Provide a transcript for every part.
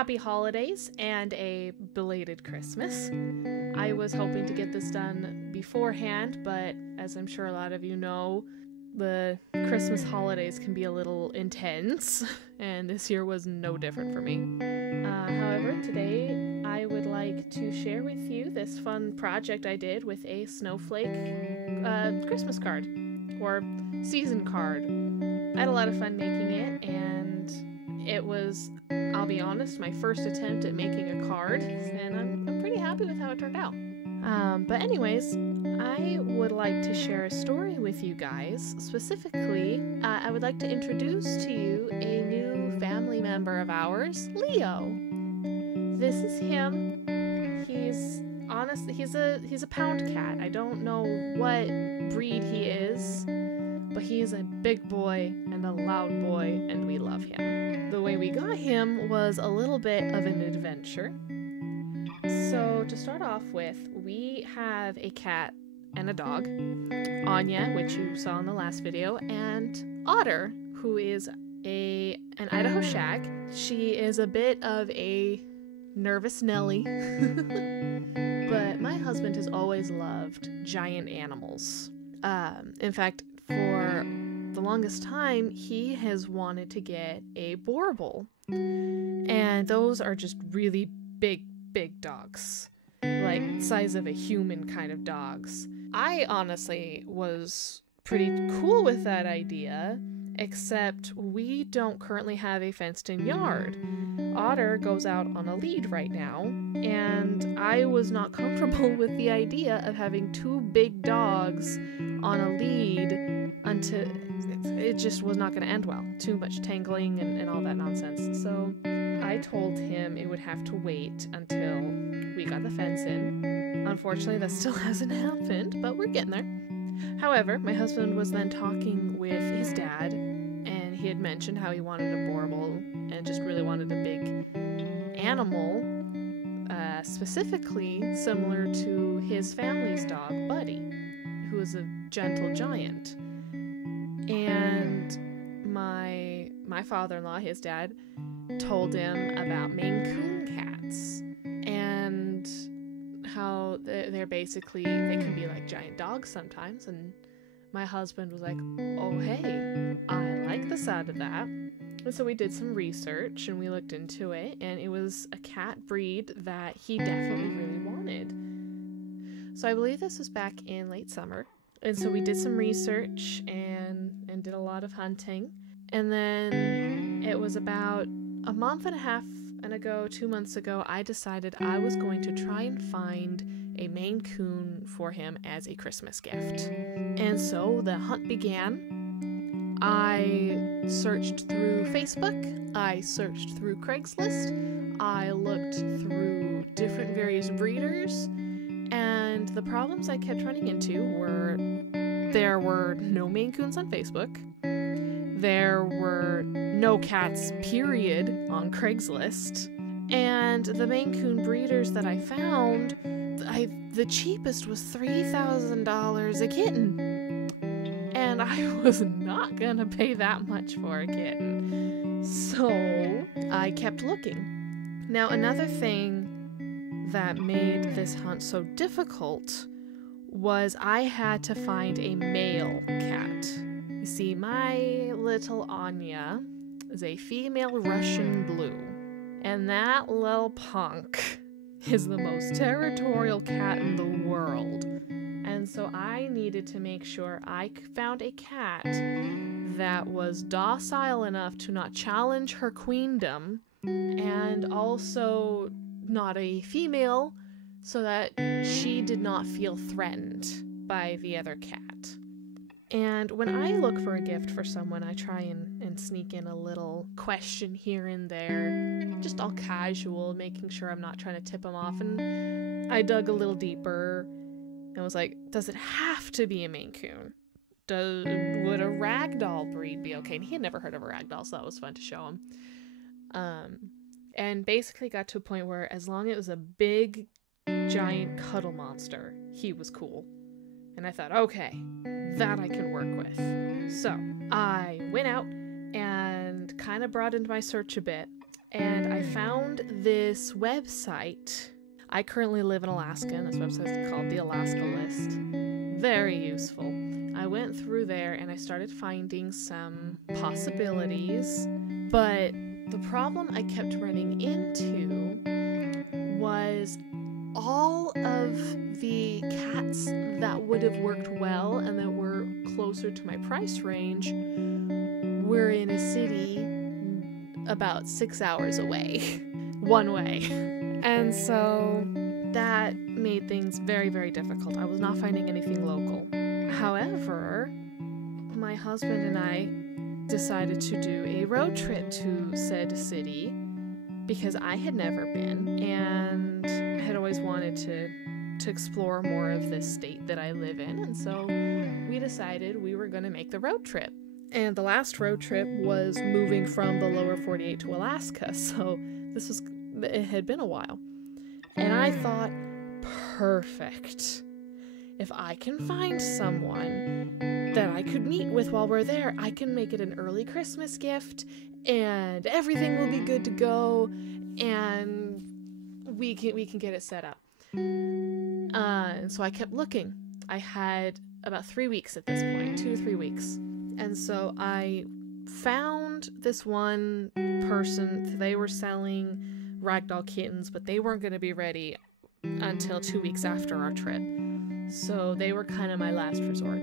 happy holidays and a belated Christmas. I was hoping to get this done beforehand, but as I'm sure a lot of you know, the Christmas holidays can be a little intense, and this year was no different for me. However, today I would like to share with you this fun project I did with a Snowflake Christmas card, or season card. I had a lot of fun making it, and it was, I'll be honest, my first attempt at making a card, and I'm pretty happy with how it turned out. But anyways, I would like to share a story with you guys. Specifically, I would like to introduce to you a new family member of ours, Leo. This is him. He's a pound cat. I don't know what breed he is, but he is a big boy and a loud boy, and we love him. The way we got him was a little bit of an adventure. So to start off with, we have a cat and a dog, Anya, which you saw in the last video, and Otter, who is an Idaho shag. She is a bit of a nervous Nelly, but my husband has always loved giant animals. In fact, for the longest time, he has wanted to get a Borbal, and those are just really big dogs, like size of a human kind of dogs. I honestly was pretty cool with that idea, except we don't currently have a fenced-in yard. Otter goes out on a lead right now, and I was not comfortable with the idea of having two big dogs on a lead until it just was not going to end well. Too much tangling and all that nonsense. So I told him it would have to wait until we got the fence in. Unfortunately, that still hasn't happened, but we're getting there. However, my husband was then talking with his dad, and he had mentioned how he wanted a Borbal and just really wanted a big animal, specifically similar to his family's dog, Buddy, who is a gentle giant. And my father-in-law, his dad, told him about Maine Coon cats and how they're basically, they can be like giant dogs sometimes. And my husband was like, oh hey, I like the sound of that. And so we did some research and we looked into it, and it was a cat breed that he definitely really wanted. So I believe this was back in late summer. And so we did some research and did a lot of hunting. And then it was about a month and a half ago, 2 months ago, I decided I was going to try and find a Maine Coon for him as a Christmas gift. And so the hunt began. I searched through Facebook, I searched through Craigslist, I looked through different various breeders, and the problems I kept running into were there were no Maine Coons on Facebook, there were no cats, period, on Craigslist, and the Maine Coon breeders that I found, the cheapest was $3,000 a kitten. And I was not gonna pay that much for a kitten. So I kept looking. Now, another thing that made this hunt so difficult was I had to find a male cat. You see, my little Anya is a female Russian blue, and that little punk is the most territorial cat in the world. And so I needed to make sure I found a cat that was docile enough to not challenge her queendom, and also not a female, so that she did not feel threatened by the other cat. And when I look for a gift for someone, I try and sneak in a little question here and there, just all casual, making sure I'm not trying to tip them off. And I dug a little deeper and was like, does it have to be a Maine Coon? Would a ragdoll breed be okay? And he had never heard of a ragdoll, so that was fun to show him. And basically got to a point where as long as it was a big, giant cuddle monster, he was cool. And I thought, okay, that I can work with. So I went out and kind of broadened my search a bit. And I found this website. I currently live in Alaska, and this website is called the Alaska List. Very useful. I went through there and I started finding some possibilities, but the problem I kept running into was all of the cats that would have worked well and that were closer to my price range were in a city about 6 hours away, one way. And so that made things very, very difficult. I was not finding anything local. However, my husband and I decided to do a road trip to said city because I had never been and had always wanted to explore more of this state that I live in. And so we decided we were going to make the road trip. And the last road trip was moving from the lower 48 to Alaska. So it had been a while. And I thought, perfect. If I can find someone that I could meet with while we're there, I can make it an early Christmas gift and everything will be good to go and we can get it set up. And so I kept looking. I had about 3 weeks at this point, 2 to 3 weeks. And so I found this one person. They were selling ragdoll kittens, but they weren't going to be ready until 2 weeks after our trip. So they were kind of my last resort.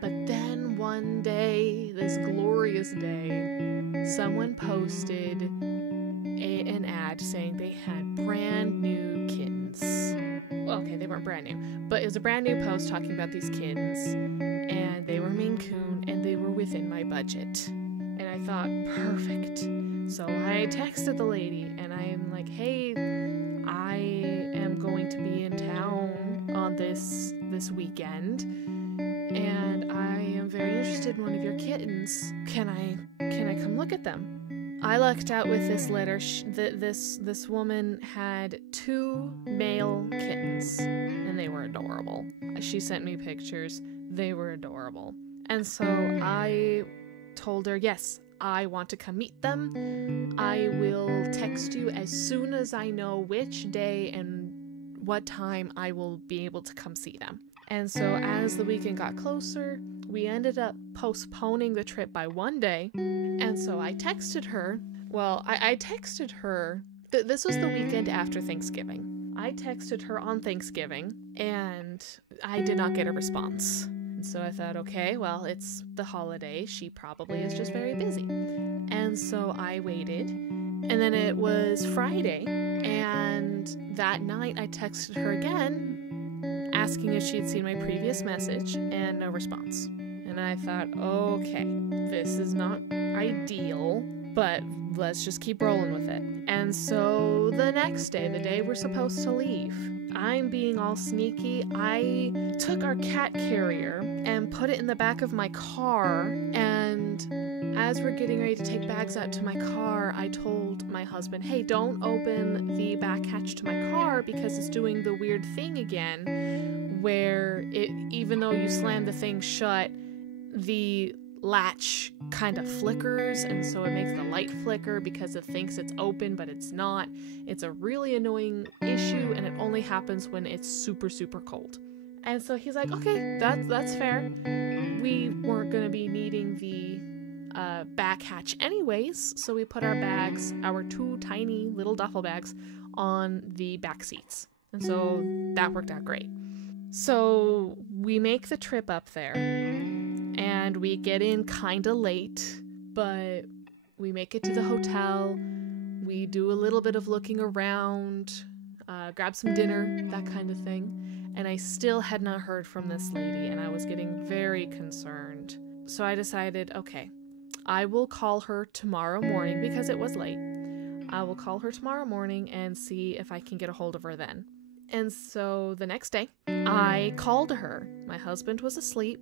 But then one day, this glorious day, someone posted an ad saying they had brand new kittens. Well, okay, they weren't brand new, but it was a brand new post talking about these kittens, and they were Maine Coon, and they were within my budget. And I thought, perfect. So I texted the lady, and I'm like, hey, I am going to be in town on this weekend, and I am very interested in one of your kittens. Can I come look at them? I lucked out with this letter. This woman had 2 male kittens, and they were adorable. She sent me pictures. They were adorable. And so I told her, yes, I want to come meet them. I will text you as soon as I know which day and what time I will be able to come see them. And so as the weekend got closer, we ended up postponing the trip by 1 day. And so I texted her. Well, I texted her. This was the weekend after Thanksgiving. I texted her on Thanksgiving, and I did not get a response. And so I thought, okay, well, it's the holiday. She probably is just very busy. And so I waited. And then it was Friday. And that night I texted her again, asking if she had seen my previous message, and no response. And I thought, okay, this is not ideal, but let's just keep rolling with it. And so the next day, the day we're supposed to leave, I'm being all sneaky. I took our cat carrier and put it in the back of my car, and as we're getting ready to take bags out to my car, I told my husband, hey, don't open the back hatch to my car because it's doing the weird thing again where even though you slam the thing shut, the latch kind of flickers, and so it makes the light flicker because it thinks it's open, but it's not. It's a really annoying issue, and it only happens when it's super, super cold. And so he's like, okay, that's fair. We weren't going to be needing the back hatch anyways, so we put our bags, our 2 tiny little duffel bags, on the back seats. And so that worked out great. So we make the trip up there, and we get in kind of late, but we make it to the hotel. We do a little bit of looking around, grab some dinner, that kind of thing. And I still had not heard from this lady, and I was getting very concerned. So I decided, okay, I will call her tomorrow morning because it was late. I will call her tomorrow morning and see if I can get a hold of her then. And so the next day, I called her. My husband was asleep,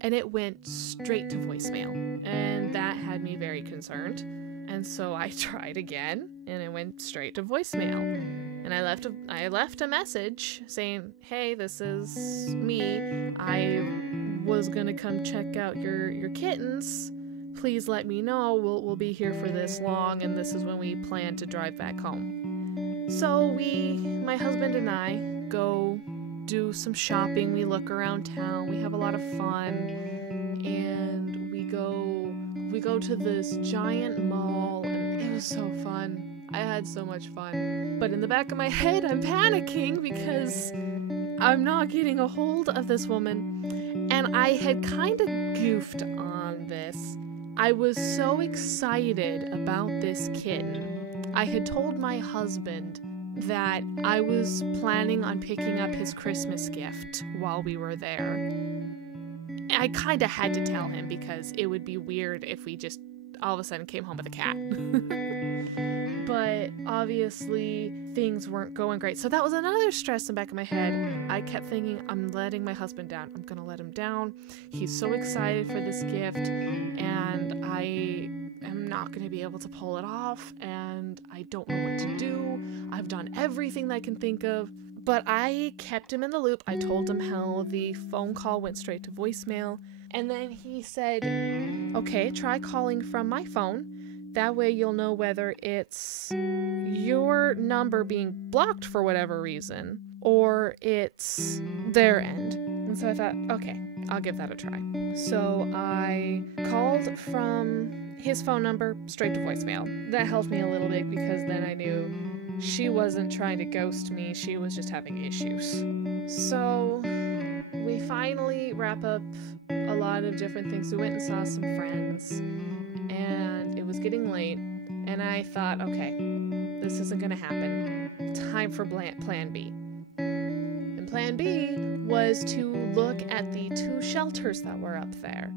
and it went straight to voicemail, and that had me very concerned. And so I tried again, and it went straight to voicemail. And I left a message saying, hey, this is me. I was gonna come check out your kittens, please let me know. We'll be here for this long, and this is when we plan to drive back home. So my husband and I, go do some shopping. We look around town. We have a lot of fun, and we go to this giant mall, and it was so fun. I had so much fun. But in the back of my head, I'm panicking because I'm not getting a hold of this woman. And I had kind of goofed on this. I was so excited about this kitten. I had told my husband that I was planning on picking up his Christmas gift while we were there. I kind of had to tell him because it would be weird if we just all of a sudden came home with a cat. But obviously things weren't going great. So that was another stress in the back of my head. I kept thinking, I'm letting my husband down. I'm gonna let him down. He's so excited for this gift, and I am not gonna be able to pull it off, and I don't know what to do. I've done everything that I can think of. But I kept him in the loop. I told him how the phone call went straight to voicemail. And then he said, okay, try calling from my phone. That way you'll know whether it's your number being blocked for whatever reason or it's their end. And so I thought, okay, I'll give that a try. So I called from his phone number straight to voicemail. That helped me a little bit because then I knew she wasn't trying to ghost me. She was just having issues. So we finally wrap up a lot of different things. We went and saw some friends, and it was getting late, and I thought, okay, this isn't going to happen. Time for plan B. And plan B was to look at the 2 shelters that were up there.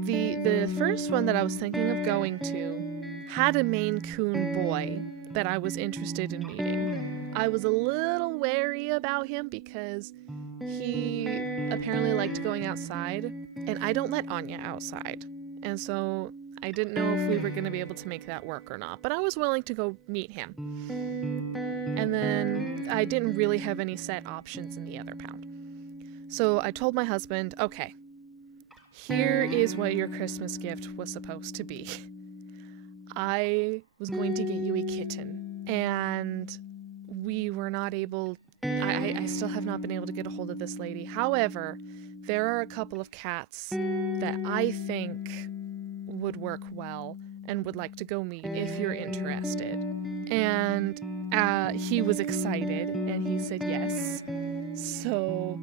The first one that I was thinking of going to had a Maine Coon boy that I was interested in meeting. I was a little wary about him because he apparently liked going outside, and I don't let Anya outside. And so I didn't know if we were going to be able to make that work or not, but I was willing to go meet him. And then I didn't really have any set options in the other pound. So I told my husband, okay, here is what your Christmas gift was supposed to be. I was going to get you a kitten, and we were not able, I still have not been able to get a hold of this lady. However, there are a couple of cats that I think would work well and would like to go meet if you're interested. And he was excited, and he said yes. So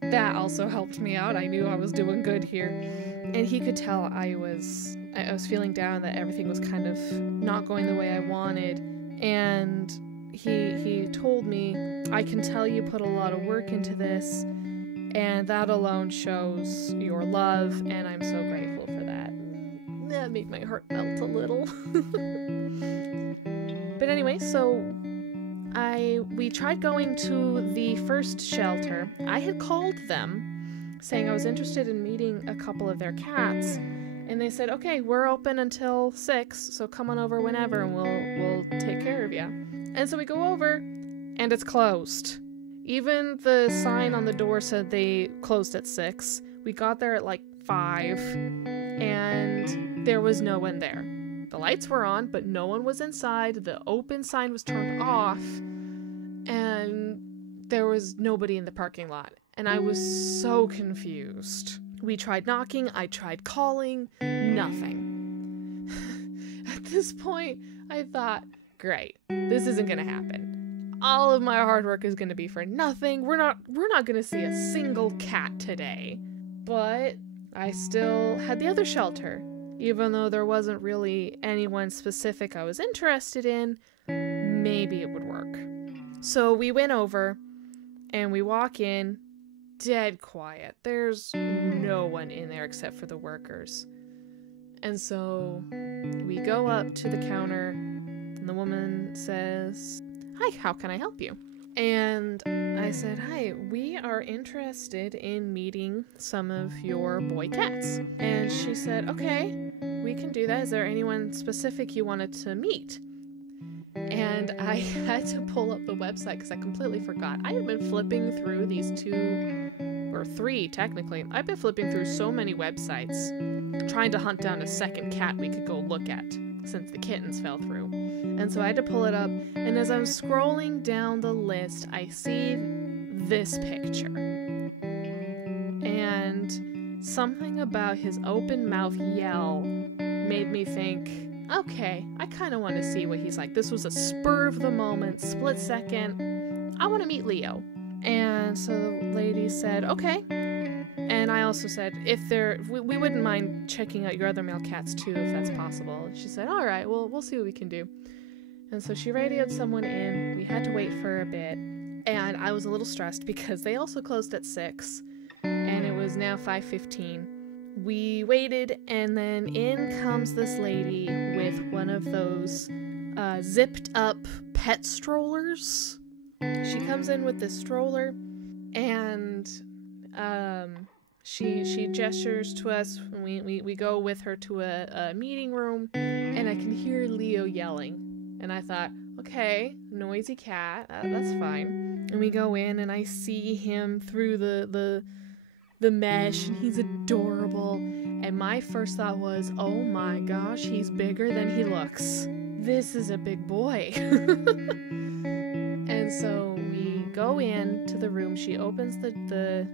that also helped me out. I knew I was doing good here. And he could tell I was feeling down, that everything was kind of not going the way I wanted. And he told me, I can tell you put a lot of work into this, and that alone shows your love, and I'm so grateful for that. That made my heart melt a little. But anyway, so we tried going to the first shelter. I had called them saying I was interested in meeting a couple of their cats, and they said, okay, we're open until 6, so come on over whenever and we'll take care of you. And so we go over, and it's closed. Even the sign on the door said they closed at 6. We got there at like 5, and there was no one there. The lights were on, but no one was inside. The open sign was turned off, and there was nobody in the parking lot. And I was so confused. We tried knocking, I tried calling, nothing. At this point, I thought, great, this isn't gonna happen. All of my hard work is gonna be for nothing. We're not gonna see a single cat today. But I still had the other shelter. Even though there wasn't really anyone specific I was interested in, maybe it would work. So we went over, and we walk in, dead quiet. There's no one in there except for the workers. And so we go up to the counter, and the woman says, hi, how can I help you? And I said, hi, we are interested in meeting some of your boy cats. And she said, okay, we can do that. Is there anyone specific you wanted to meet? And I had to pull up the website because I completely forgot. I had been flipping through these 2 or 3 technically. I've been flipping through so many websites trying to hunt down a second cat we could go look at since the kittens fell through. And so I had to pull it up, and as I'm scrolling down the list, I see this picture. And something about his open mouth yell made me think, okay, I kind of want to see what he's like. This was a spur of the moment, split second. I want to meet Leo. And so the lady said, okay. And I also said, we wouldn't mind checking out your other male cats too, if that's possible. She said, all right, well, we'll see what we can do. And so she radioed someone in. We had to wait for a bit. And I was a little stressed because they also closed at 6. And it was now 5:15. We waited, and then in comes this lady with one of those zipped up pet strollers. She comes in with this stroller, and she gestures to us. We go with her to a meeting room, and I can hear Leo yelling. And I thought, okay, noisy cat, that's fine. And we go in, and I see him through the mesh, and he's adorable. And my first thought was, oh my gosh, he's bigger than he looks. This is a big boy. And so we go into the room. She opens the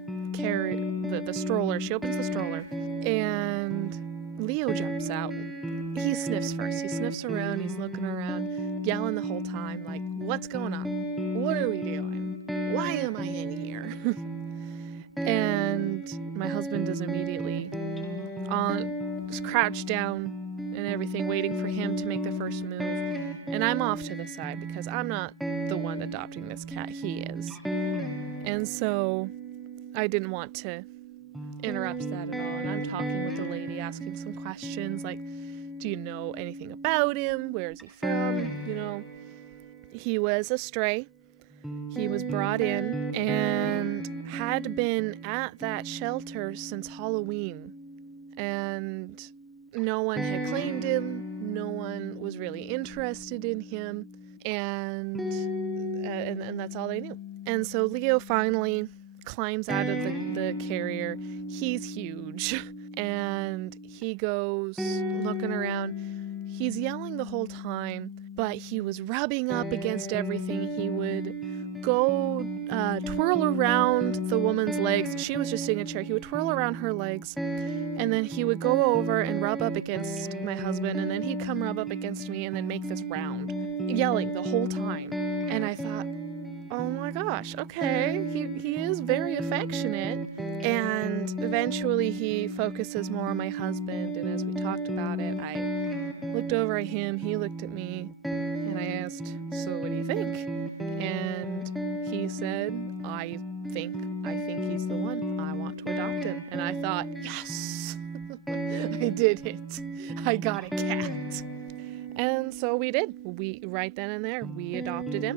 stroller. She opens the stroller, and Leo jumps out. He sniffs first. He sniffs around. He's looking around, yelling the whole time, like, what's going on? What are we doing? Why am I in here? And my husband is immediately crouched down and everything, waiting for him to make the first move. And I'm off to the side because I'm not the one adopting this cat. He is. And so I didn't want to interrupt that at all. And I'm talking with the lady, asking some questions like, do you know anything about him? Where is he from? You know, he was a stray. He was brought in and had been at that shelter since Halloween. And no one had claimed him. No one was really interested in him. And that's all they knew. And so Leo finally climbs out of the carrier. He's huge. And he goes looking around. He's yelling the whole time, but he was rubbing up against everything. He would go twirl around the woman's legs. She was just sitting in a chair. He would twirl around her legs, and then he would go over and rub up against my husband, and then he'd come rub up against me and then make this round, yelling the whole time. And I thought, oh my gosh, okay, he is very affectionate. And eventually he focuses more on my husband, and as we talked about it, I looked over at him, he looked at me, and I asked, so what do you think? And he said, I think he's the one. I want to adopt him. And I thought, yes, I did it. I got a cat. And so we did. We right then and there, we adopted him.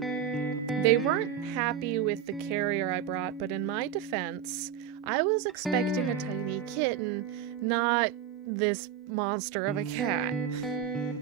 They weren't happy with the carrier I brought, but in my defense, I was expecting a tiny kitten, not this monster of a cat.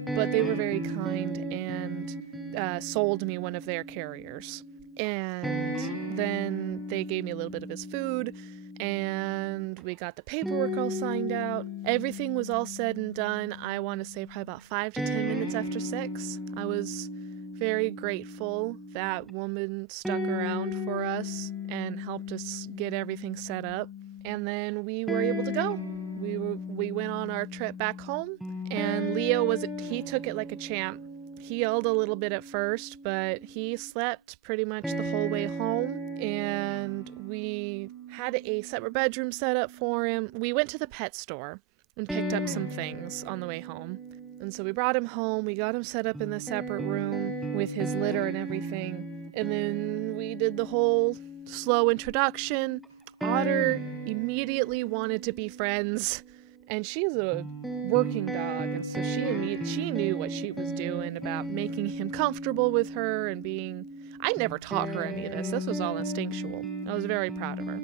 But they were very kind and sold me one of their carriers. And then they gave me a little bit of his food, and we got the paperwork all signed out. Everything was all said and done. I want to say probably about 5 to 10 minutes after 6. I was very grateful that woman stuck around for us and helped us get everything set up. And then we were able to go. We went on our trip back home, and Leo he took it like a champ. He yelled a little bit at first, but he slept pretty much the whole way home, and we had a separate bedroom set up for him. We went to the pet store and picked up some things on the way home. And so we brought him home, we got him set up in the separate room with his litter and everything, and then we did the whole slow introduction. Otter immediately wanted to be friends, and she's a working dog, and so she knew what she was doing about making him comfortable with her and being... I never taught her any of this. This was all instinctual. I was very proud of her.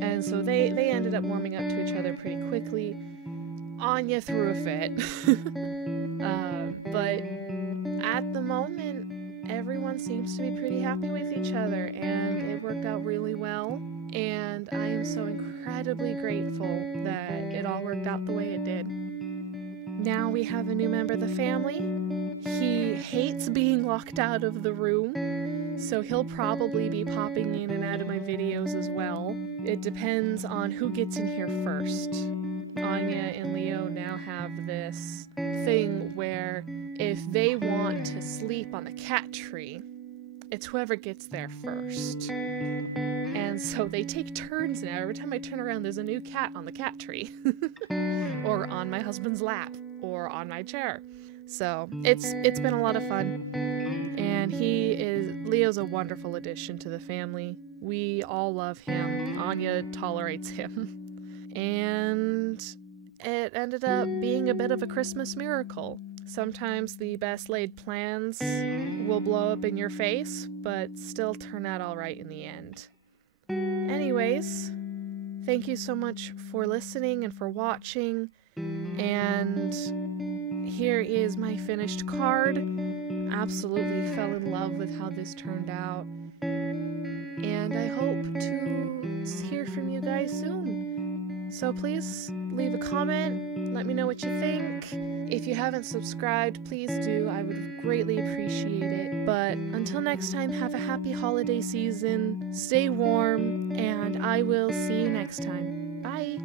And so they ended up warming up to each other pretty quickly. Anya threw a fit. But at the moment, everyone seems to be pretty happy with each other, and it worked out really well. And I am so incredibly grateful that it all worked out the way it did. Now we have a new member of the family. He hates being locked out of the room, so he'll probably be popping in and out of my videos as well. It depends on who gets in here first. Anya and Leo now have this thing where if they want to sleep on the cat tree, it's whoever gets there first. And so they take turns now. Every time I turn around, there's a new cat on the cat tree. Or on my husband's lap. Or on my chair. So it's been a lot of fun. And Leo's a wonderful addition to the family. We all love him. Anya tolerates him. And it ended up being a bit of a Christmas miracle. Sometimes the best laid plans will blow up in your face, but still turn out all right in the end. Anyways, thank you so much for listening and for watching. And here is my finished card. Absolutely fell in love with how this turned out. And I hope to hear from you guys soon. So please leave a comment. Let me know what you think. If you haven't subscribed, please do. I would greatly appreciate it. But until next time, have a happy holiday season. Stay warm, and I will see you next time. Bye!